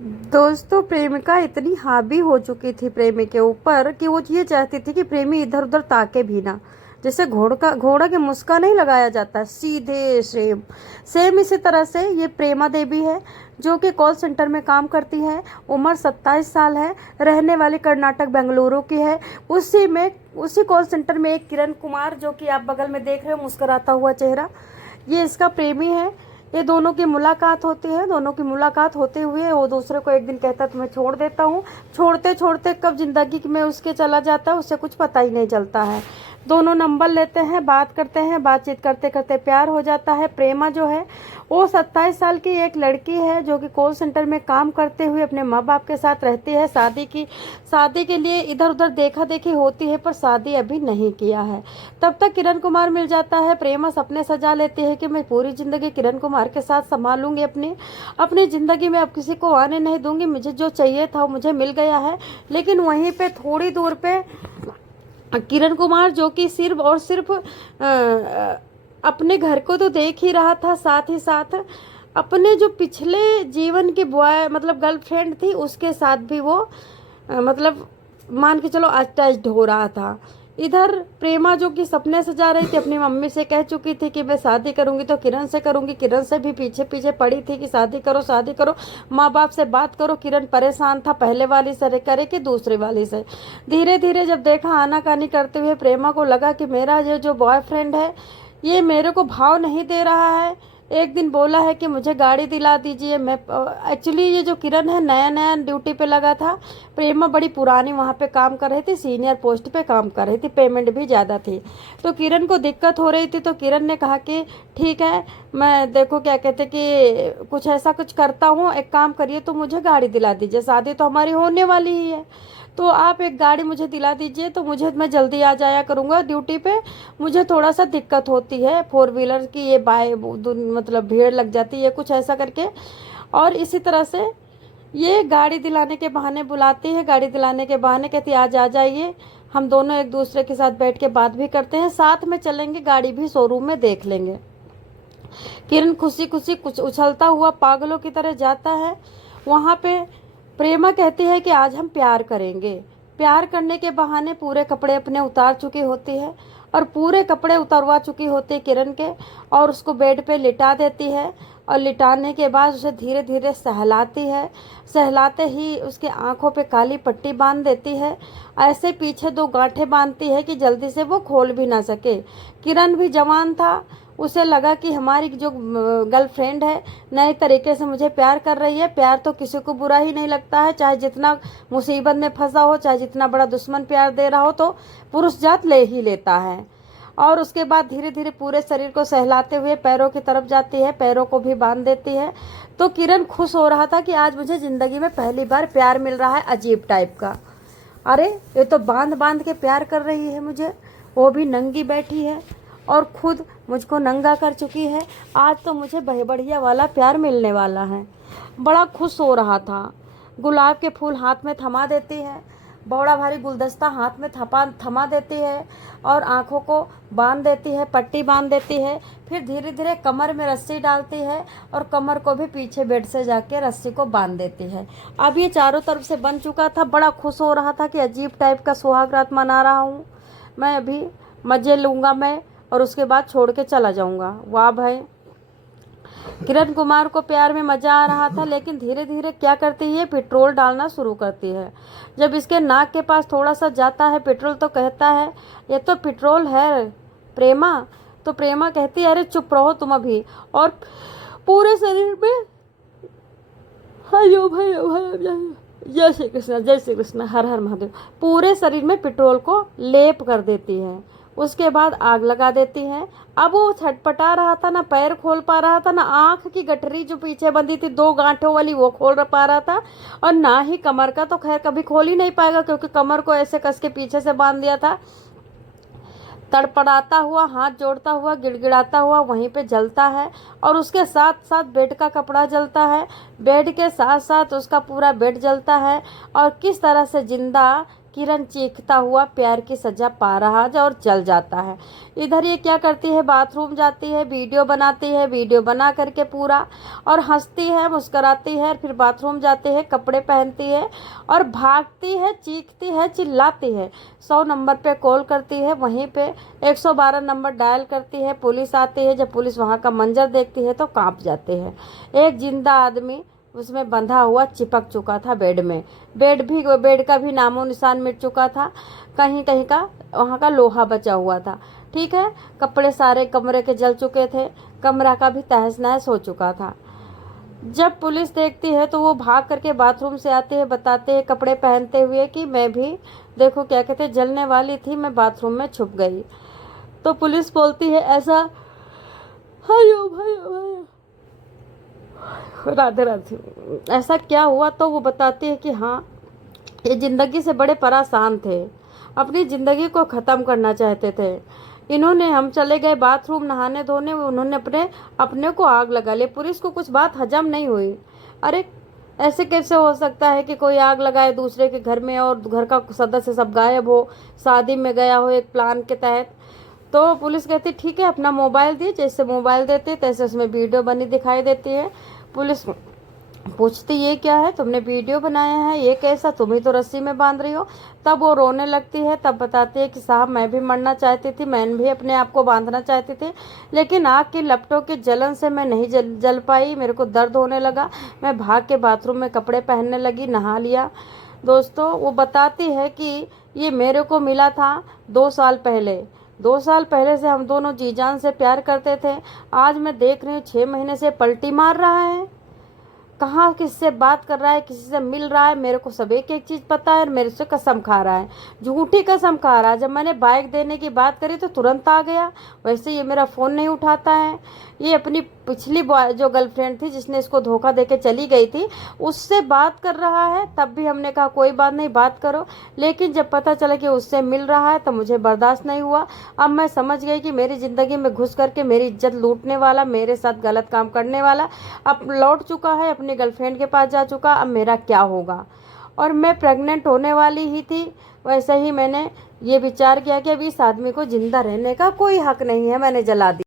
दोस्तों, प्रेमिका इतनी हावी हो चुकी थी प्रेमी के ऊपर कि वो ये चाहती थी कि प्रेमी इधर उधर ताके भी ना। जैसे घोड़ा के मुस्का नहीं लगाया जाता, सीधे सेम सेम इसी तरह से ये प्रेमा देवी है, जो कि कॉल सेंटर में काम करती है। उम्र 27 साल है, रहने वाली कर्नाटक बेंगलुरु की है। उसी कॉल सेंटर में एक किरण कुमार, जो कि आप बगल में देख रहे हो मुस्कुराता हुआ चेहरा, ये इसका प्रेमी है। ये दोनों की मुलाकात होती है। दोनों की मुलाकात होते हुए वो दूसरे को एक दिन कहता है तुम्हें छोड़ देता हूँ। छोड़ते छोड़ते कब जिंदगी में उसके चला जाता है उसे कुछ पता ही नहीं चलता है। दोनों नंबर लेते हैं, बात करते हैं, बातचीत करते करते प्यार हो जाता है। प्रेमा जो है वो 27 साल की एक लड़की है, जो कि कॉल सेंटर में काम करते हुए अपने माँ बाप के साथ रहती है। शादी के लिए इधर उधर देखा देखी होती है, पर शादी अभी नहीं किया है। तब तक किरण कुमार मिल जाता है। प्रेमा सपने सजा लेती है कि मैं पूरी जिंदगी किरण कुमार के साथ संभालूंगी, अपनी जिंदगी में अब किसी को आने नहीं दूंगी। मुझे जो चाहिए था वो मुझे मिल गया है। लेकिन वहीं पे थोड़ी दूर पे किरण कुमार, जो कि सिर्फ और सिर्फ अपने घर को तो देख ही रहा था, साथ ही साथ अपने जो पिछले जीवन की बॉय मतलब गर्लफ्रेंड थी उसके साथ भी वो मतलब मान के चलो अटैच्ड हो रहा था। इधर प्रेमा, जो कि सपने सजा रही थी, अपनी मम्मी से कह चुकी थी कि मैं शादी करूंगी तो किरण से करूंगी। किरण से भी पीछे पीछे पड़ी थी कि शादी करो शादी करो, माँ बाप से बात करो। किरण परेशान था, पहले वाली से करे कि दूसरी वाली से। धीरे धीरे जब देखा आनाकानी करते हुए, प्रेमा को लगा कि मेरा ये जो बॉयफ्रेंड है ये मेरे को भाव नहीं दे रहा है। एक दिन बोला है कि मुझे गाड़ी दिला दीजिए। मैं एक्चुअली ये जो किरण है नया नया ड्यूटी पे लगा था। प्रेमा बड़ी पुरानी वहाँ पे काम कर रही थी, सीनियर पोस्ट पे काम कर रही थी, पेमेंट भी ज़्यादा थी। तो किरण को दिक्कत हो रही थी, तो किरण ने कहा कि ठीक है, मैं देखो क्या कहते कि कुछ ऐसा कुछ करता हूँ, एक काम करिए तो मुझे गाड़ी दिला दीजिए, शादी तो हमारी होने वाली ही है, तो आप एक गाड़ी मुझे दिला दीजिए तो मैं जल्दी आ जाया करूँगा ड्यूटी पे। मुझे थोड़ा सा दिक्कत होती है, 4 व्हीलर की ये मतलब भीड़ लग जाती है कुछ ऐसा करके। और इसी तरह से ये गाड़ी दिलाने के बहाने बुलाती है, गाड़ी दिलाने के बहाने कहती है आज आ जाइए, हम दोनों एक दूसरे के साथ बैठ के बात भी करते हैं, साथ में चलेंगे, गाड़ी भी शोरूम में देख लेंगे। किरण खुशी खुशी कुछ उछलता हुआ पागलों की तरह जाता है वहाँ पे। प्रेमा कहती है कि आज हम प्यार करेंगे। प्यार करने के बहाने पूरे कपड़े अपने उतार चुकी होती है, और पूरे कपड़े उतरवा चुकी होती है किरण के, और उसको बेड पे लिटा देती है। और लिटाने के बाद उसे धीरे धीरे सहलाती है। सहलाते ही उसके आंखों पे काली पट्टी बांध देती है। ऐसे पीछे 2 गांठें बांधती है कि जल्दी से वो खोल भी ना सके। किरण भी जवान था, उसे लगा कि हमारी जो गर्लफ्रेंड है नए तरीके से मुझे प्यार कर रही है। प्यार तो किसी को बुरा ही नहीं लगता है, चाहे जितना मुसीबत में फंसा हो, चाहे जितना बड़ा दुश्मन प्यार दे रहा हो, तो पुरुष जात ले ही लेता है। और उसके बाद धीरे धीरे पूरे शरीर को सहलाते हुए पैरों की तरफ जाती है, पैरों को भी बांध देती है। तो किरण खुश हो रहा था कि आज मुझे ज़िंदगी में पहली बार प्यार मिल रहा है अजीब टाइप का। अरे ये तो बांध बांध के प्यार कर रही है मुझे, वो भी नंगी बैठी है और खुद मुझको नंगा कर चुकी है। आज तो मुझे बढ़िया वाला प्यार मिलने वाला है। बड़ा खुश हो रहा था। गुलाब के फूल हाथ में थमा देती है, बड़ा भारी गुलदस्ता हाथ में थमा देती है, और आंखों को बांध देती है, पट्टी बांध देती है। फिर धीरे धीरे कमर में रस्सी डालती है, और कमर को भी पीछे बेड से जाके रस्सी को बांध देती है। अब ये चारों तरफ से बन चुका था। बड़ा खुश हो रहा था कि अजीब टाइप का सुहाग रात मना रहा हूँ मैं, अभी मज़े लूँगा मैं, और उसके बाद छोड़ के चला जाऊँगा। वाह भाई, किरण कुमार को प्यार में मजा आ रहा था। लेकिन धीरे धीरे क्या करती है, पेट्रोल डालना शुरू करती है। जब इसके नाक के पास थोड़ा सा जाता है पेट्रोल, तो कहता है ये तो पेट्रोल है प्रेमा। तो प्रेमा कहती है अरे चुप रहो तुम अभी। और पूरे शरीर में हयो भयो भयो, जय श्री कृष्ण जय श्री कृष्ण हर हर महादेव, पूरे शरीर में पेट्रोल को लेप कर देती है। उसके बाद आग लगा देती है। अब वो छटपटा रहा था, ना पैर खोल पा रहा था, ना आंख की गठरी जो पीछे बंधी थी 2 गांठों वाली वो खोल पा रहा था, और ना ही कमर का, तो खैर कभी खोल ही नहीं पाएगा क्योंकि कमर को ऐसे कस के पीछे से बांध दिया था। तड़पड़ाता हुआ, हाथ जोड़ता हुआ, गिड़गिड़ाता हुआ वहीं पे जलता है, और उसके साथ साथ बेड का कपड़ा जलता है, बेड के साथ साथ उसका पूरा बेड जलता है। और किस तरह से जिंदा किरण चीखता हुआ प्यार की सजा पा रहा है और जल जाता है। इधर ये क्या करती है, बाथरूम जाती है, वीडियो बनाती है, वीडियो बना करके पूरा, और हंसती है, मुस्कुराती है, फिर बाथरूम जाती है, कपड़े पहनती है और भागती है, चीखती है, चिल्लाती है, 100 नंबर पे कॉल करती है, वहीं पे 112 नंबर डायल करती है, पुलिस आती है। जब पुलिस वहाँ का मंजर देखती है तो कांप जाते हैं। एक जिंदा आदमी उसमें बंधा हुआ चिपक चुका था बेड में। बेड का भी नामो निशान मिट चुका था, कहीं कहीं का वहाँ का लोहा बचा हुआ था। ठीक है, कपड़े सारे कमरे के जल चुके थे, कमरा का भी तहस नहस हो चुका था। जब पुलिस देखती है तो वो भाग करके बाथरूम से आते हैं, बताते हैं कपड़े पहनते हुए कि मैं भी देखो क्या कहते जलने वाली थी, मैं बाथरूम में छुप गई। तो पुलिस बोलती है ऐसा, हायो भायो भायो, राधे राधे, ऐसा क्या हुआ। तो वो बताती है कि हाँ, ये ज़िंदगी से बड़े परेशान थे, अपनी ज़िंदगी को ख़त्म करना चाहते थे। इन्होंने, हम चले गए बाथरूम नहाने धोने, उन्होंने अपने को आग लगा ली। पुलिस को कुछ बात हजम नहीं हुई। अरे ऐसे कैसे हो सकता है कि कोई आग लगाए दूसरे के घर में और घर का सदस्य सब गायब हो, शादी में गया हो एक प्लान के तहत। तो पुलिस कहती ठीक है, अपना मोबाइल दी। जैसे मोबाइल देते तैसे उसमें वीडियो बनी दिखाई देती है। पुलिस पूछती ये क्या है, तुमने वीडियो बनाया है, ये कैसा, तुम ही तो रस्सी में बांध रही हो। तब वो रोने लगती है। तब बताती है कि साहब मैं भी मरना चाहती थी, मैं भी अपने आप को बांधना चाहती थी, लेकिन आग की लपटों की जलन से मैं नहीं जल पाई, मेरे को दर्द होने लगा, मैं भाग के बाथरूम में कपड़े पहनने लगी, नहा लिया। दोस्तों, वो बताती है कि ये मेरे को मिला था 2 साल पहले। 2 साल पहले से हम दोनों जी जान से प्यार करते थे। आज मैं देख रही हूँ 6 महीने से पलटी मार रहा है, कहाँ किससे बात कर रहा है, किसी से मिल रहा है, मेरे को सब एक एक चीज़ पता है। मेरे से कसम खा रहा है, झूठी कसम खा रहा है। जब मैंने बाइक देने की बात करी तो तुरंत आ गया। वैसे ये मेरा फ़ोन नहीं उठाता है। ये अपनी पिछली जो गर्लफ्रेंड थी जिसने इसको धोखा देके चली गई थी, उससे बात कर रहा है। तब भी हमने कहा कोई बात नहीं, बात करो, लेकिन जब पता चला कि उससे मिल रहा है तो मुझे बर्दाश्त नहीं हुआ। अब मैं समझ गई कि मेरी ज़िंदगी में घुस करके मेरी इज्जत लूटने वाला, मेरे साथ गलत काम करने वाला अब लौट चुका है, अपनी गर्लफ्रेंड के पास जा चुका। अब मेरा क्या होगा। और मैं प्रेग्नेंट होने वाली ही थी। वैसे ही मैंने ये विचार किया कि अब इस आदमी को जिंदा रहने का कोई हक नहीं है, मैंने जला दिया।